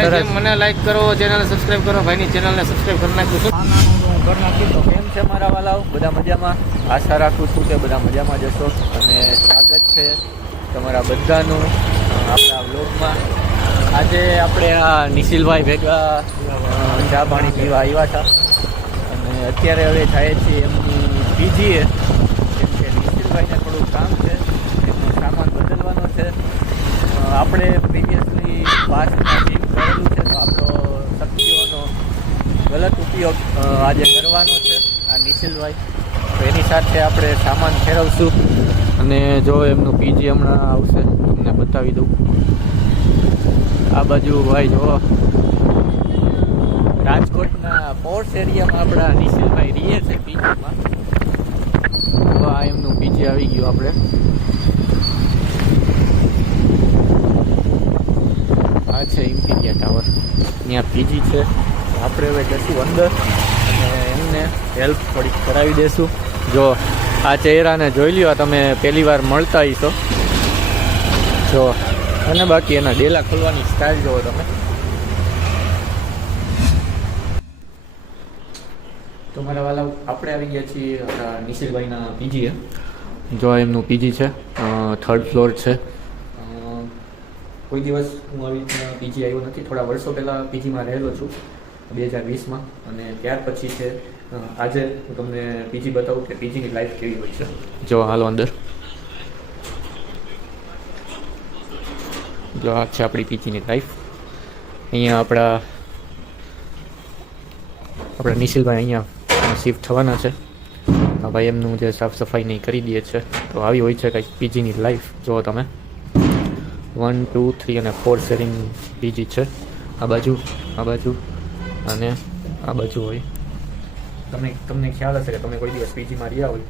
મને લાઈક કરો, ચેનલને સબસ્ક્રાઈબ કરો, ભાઈની ચેનલને સબસ્ક્રાઈબ કરી નાખ્યું છું. હું કરી નાખી. તો કેમ છે મારા વાલાઓ? બધા મજામાં? આશા રાખું છું કે બધા મજામાં જશો. અને સ્વાગત છે તમારા બધાનું આપણા વ્લોગમાં. આજે આપણે આ નિશિલભાઈ ભેગા ચા પાણી પીવા આવ્યા હતા અને અત્યારે હવે જાય છીએ એમની પીજીએ. કેમ કે નિશિલભાઈને થોડું કામ છે, એમનો સામાન બદલવાનો છે. આપણે પ્રિવિયસલી પાસ્ટમાં જીમ કરેલું છે, તો આપણો શક્તિઓનો ગલત ઉપયોગ આજે કરવાનો છે આ નિશિલભાઈ. તો એની સાથે આપણે સામાન ફેરવશું અને જો એમનું પીજી હમણાં આવશે તમને બતાવી દઉં. આ બાજુ ભાઈ જો રાજકોટના પોર્સ એરિયામાં આપણા નિશિલભાઈ રહીએ છે પીજીમાં. તો આ એમનું પીજી આવી ગયું. આપણે આ છે ઇમ્પિરિયા ટાવર, ત્યાં પીજી છે. આપણે હવે જશું અંદર અને એમને હેલ્પ થોડીક કરાવી દઈશું. જો આ ચહેરાને જોઈ લ્યો, તમે પહેલી વાર મળતા હશો જો. અને બાકી એના ડેલા ખોલવાની સ્ટાઇલ જોવો તમે. તો મારા વાલા આપણે આવી ગયા છીએ આપણા નિશિલભાઈના પીજીએ. જો એમનું પીજી છે, 3rd ફ્લોર છે. કોઈ દિવસ હું આવી રીતના પીજી આવ્યો નથી. થોડા વર્ષો પહેલાં પીજીમાં રહેલો છું 2020માં, અને ત્યાર પછી છે આજે હું તમને પીજી બતાવું કે પીજીની લાઈફ કેવી હોય છે. જો હાલો અંદર. જો આ છે આપણી પીજીની લાઈફ. અહીંયા આપણા નિશિલભાઈ અહીંયા શિફ્ટ થવાના છે. હા ભાઈ એમનું જે સાફ સફાઈ નહીં કરી દે છે. તો આવી હોય છે કંઈક પીજીની લાઈફ. જો તમે 1, 2, 3 અને 4 શેરિંગ પીજી છે. આ બાજુ અને આ બાજુ હોય. તમને ખ્યાલ હશે કે તમે કોઈ દિવસ પીજીમાં રહ્યા હોય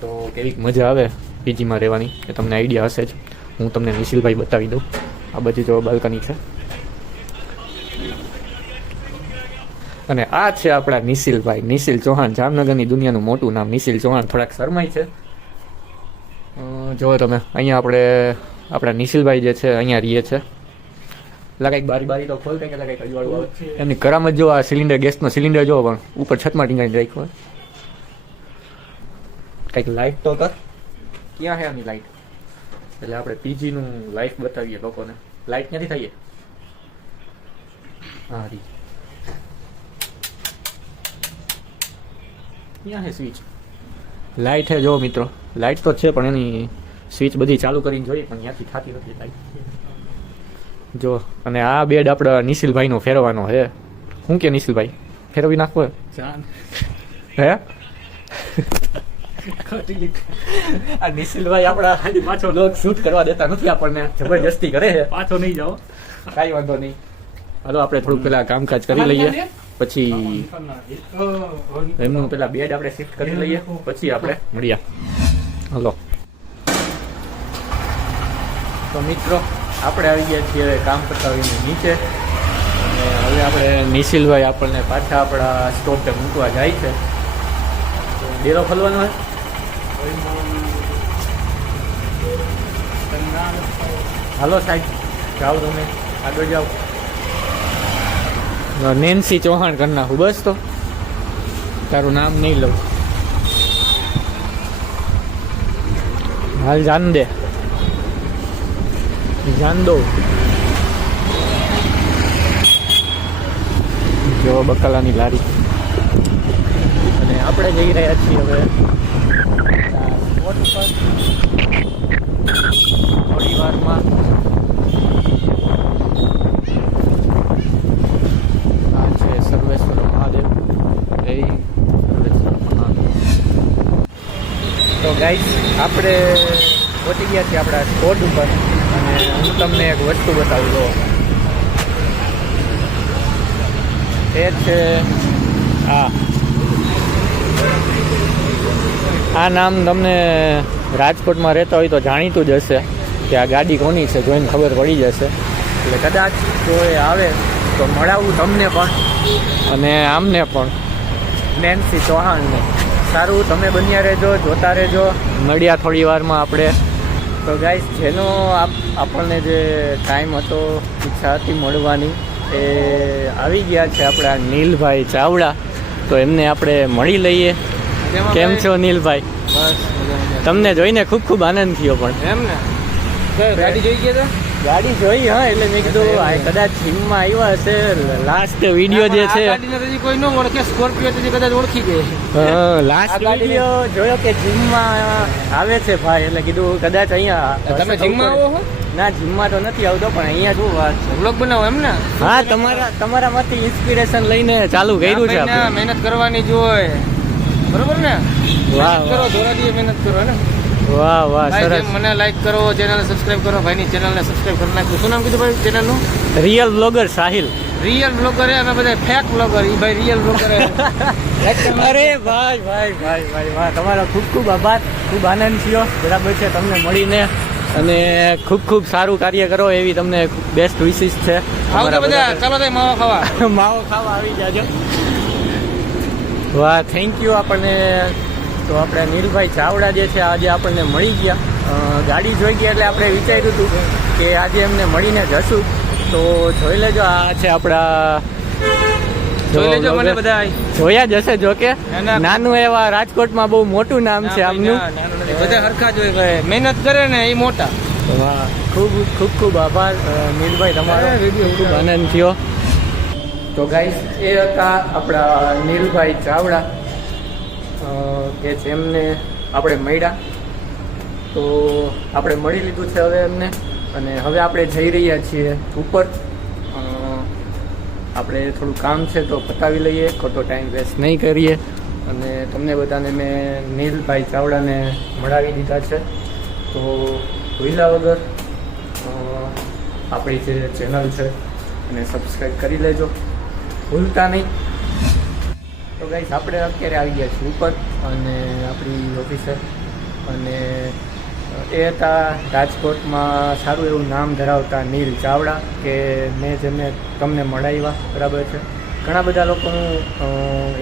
તો કેવી મજા આવે પીજીમાં રહેવાની, એ તમને આઈડિયા હશે જ. હું તમને નિશિલભાઈ બતાવી દઉં. આ બાજુ જો બાલ્કની છે. અને આ છે આપણા નિશિલભાઈ, નિશિલ ચૌહાણ. જામનગરની દુનિયાનું મોટું નામ નિશિલ ચૌહાણ. થોડાક શરમાય છે. જો તમે અહીંયા આપણા નિશિલભાઈ જે છે અહીંયા રહીએ છે. એટલે કંઈક બારી તો ખોલ, કંઈક અજવાળું આવે. એમની કરામત જો, આ સિલિન્ડર, ગેસનો સિલિન્ડર જો પણ ઉપર છતમાં ટીંગાઈને રાખ્યો હોય. કંઈક લાઇટ તો કર, ક્યાં છે આની લાઇટ? એટલે આપણે પીજીનું લાઈફ બતાવીએ લોકોને. લાઇટ ક્યાંથી થઈએ? હા રી ક્યાં છે સ્વિચ? લાઇટ છે જો મિત્રો, લાઇટ તો છે પણ એની સ્વિચ બધી ચાલુ કરીને જોઈએ પણ ત્યાંથી થતી નથી લાઇટ જો. અને આ બેડ આપણા નિશિલભાઈનો ફેરવવાનો છે. શું કે નિશિલભાઈ, ફેરવી નાખવો હે? આ નિશિલભાઈ આપણા પાછો લોક શૂટ કરવા દેતા નથી આપણને, જબરજસ્તી કરે છે. પાછો નહીં જાઓ, કાંઈ વાંધો નહીં. હાલો આપણે થોડુંક પેલા કામકાજ કરી લઈએ, પછી એમનું પેલા બેડ આપણે શિફ્ટ કરી લઈએ, પછી આપણે મળીએ. હલો તો મિત્રો આપણે આવી ગયા છીએ કામ પતાવીને નીચે. અને હવે આપણે નિશિલભાઈ આપણને પાછા આપણા સ્ટોપ પે મૂકવા જાય છે. ડેરો ખોલવાનો હોય. હાલો સાહેબ, જાઓ તમે આગળ જાઓ. નેન્સી ચૌહાણ કરી નાખું બસ. તો તારું નામ નહીં લઉં. હાલ જાન દે, જાન દો. જો બકાલાની લારી. અને આપણે જઈ રહ્યા છીએ હવે સ્પોટ પર. થોડી વારમાં આ છે સર્વેશ્વર મહાદેવ. તો ગાઈસ આપણે પહોંચી ગયા છીએ આપણા સ્પોટ ઉપર. અને હું તમને એક વસ્તુ બતાવું દો. એ છે આ નામ તમને રાજકોટમાં રહેતા હોય તો જાણીતું જ હશે કે આ ગાડી કોની છે. જોઈને ખબર પડી જશે. એટલે કદાચ કોઈ આવે તો મળાવું તમને પણ અને આમને પણ, નેન્સી ચૌહાણને. સારું, તમે બન્યા રહેજો, જોતા રહેજો. મળ્યા થોડી વારમાં આપણે. તો ગાઈસ જેનો આપણને જે ટાઈમ હતો, ઈચ્છા હતી મળવાની, એ આવી ગયા છે આપણા નીલભાઈ ચાવડા. તો એમને આપણે મળી લઈએ. કેમ છો નીલભાઈ? બસ તમને જોઈને ખૂબ ખૂબ આનંદ થયો. પણ એમ ને ગાડી જોઈ ગયા ગાડી જોઈ, હા, એટલે મેં કીધું આ કદાચ જીમમાં આવ્યા હશે. લાસ્ટ વિડીયો જે છે કોઈ ન ઓળખે, સ્કોર્પિયો કદાચ ઓળખી ગઈ. લાસ્ટ વિડીયો જોયો કે જીમમાં આવે છે ભાઈ, એટલે કીધું કદાચ અહીંયા તમે જીમમાં આવો છો? ના, જીમમાં તો નથી આવતો, પણ અહીંયા શું વાત છે, વ્લોગ બનાવો એમ ને? હા, તમારામાંથી ઇન્સ્પિરેશન લઈને ચાલુ કર્યું છે આપણે. મહેનત કરવાની જ હોય, બરોબર ને? વાહ કરો, ધોરાડીએ મહેનત કરો ને. વાહ વાહ, સરસ. મને લાઈક કરો, ચેનલને સબસ્ક્રાઇબ કરો. ભાઈની ચેનલને સબસ્ક્રાઇબ કરી નાખ્યું. શું નામ કીધું ભાઈ ચેનલનું? Real blogger Sahil. Real blogger અમે બધા ફેક બ્લોગર. ઈ ભાઈ રિયલ બ્લોગર. અરે ભાઈ ભાઈ ભાઈ ભાઈ વાહ, તમારો ખૂબ ખૂબ આભાર. ખૂબ આનંદ થયો, બરાબર છે, તમને મળીને. અને ખૂબ ખૂબ સારું કાર્ય કરો એવી તમને બેસ્ટ વિશિસ છે. આવજો બધા, ચાલો તો માવો ખાવા. માવો ખાવા આવી જાજો. વાહ, થેન્ક યુ. આપણને તો આપણે નીલભાઈ ચાવડા જે છે આજે આપણને મળી ગયા. ગાડી જોઈ ગયા એટલે આપણે વિચાર્યું હતું કે આજે એમને મળીને જશું. તો જોઈ લેજો, આ છે આપણા, જોઈ લેજો, મને બધા જોયા જશે. જો કે નાનું એવા રાજકોટમાં બહુ મોટું નામ છે આમનું. બધા હરખા જ હોય ભાઈ, મહેનત કરે ને એ મોટા. વાહ, ખૂબ ખૂબ ખૂબ આભાર નીલભાઈ તમારો. ખૂબ આનંદ થયો. તો ગાઈસ, એ હતા આપણા નીલભાઈ ચાવડા કે જેમને આપણે મળ્યા. તો આપણે મળી લીધું છે હવે એમને, અને હવે આપણે જઈ રહ્યા છીએ ઉપર. આપણે થોડું કામ છે તો પતાવી લઈએ, ખોટો ટાઈમ વેસ્ટ નહીં કરીએ. અને તમને બધાને મેં નીલભાઈ ચાવડાને મળાવી દીધા છે. તો ભૂલ્યા વગર આપણી જે ચેનલ છે એને સબસ્ક્રાઈબ કરી લેજો, ભૂલતા નહીં. તો ગાઈસ, આપણે અત્યારે આવી ગયા છીએ ઉપર અને આપણી ઓફિસે. અને એ હતા રાજકોટમાં સારું એવું નામ ધરાવતા નીલ ચાવડા કે મેં જેમને તમને મળાવ્યા, બરાબર છે. ઘણા બધા લોકોનું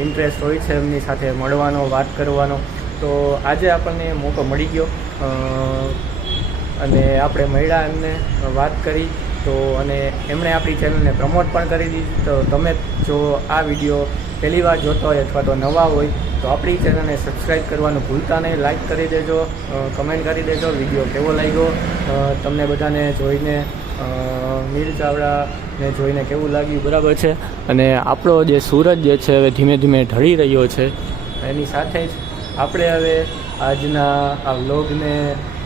ઇન્ટરેસ્ટ હોય છે એમની સાથે મળવાનો, વાત કરવાનો. તો આજે આપણને મોકો મળી ગયો અને આપણે મળ્યા, એમને વાત કરી. તો અને એમણે આપણી ચેનલને પ્રમોટ પણ કરી દીધી. તો તમે જો આ વિડીયો પહેલી વાર જોતા હોય અથવા તો નવા હોય તો આપણી ચેનલને સબસ્ક્રાઈબ કરવાનું ભૂલતા નહીં. લાઈક કરી દેજો, કમેન્ટ કરી દેજો વિડીયો કેવો લાગ્યો તમને બધાને જોઈને, નીલ ચાવડાને જોઈને કેવું લાગ્યું, બરાબર છે. અને આપણો જે સૂરજ જે છે હવે ધીમે ધીમે ઢળી રહ્યો છે. એની સાથે જ આપણે હવે આજના આ વ્લોગને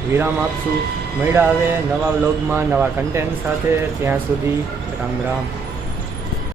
વિરામ આપશું. મળ્યા હવે નવા વ્લોગમાં નવા કન્ટેન્ટ સાથે. ત્યાં સુધી રામ રામ.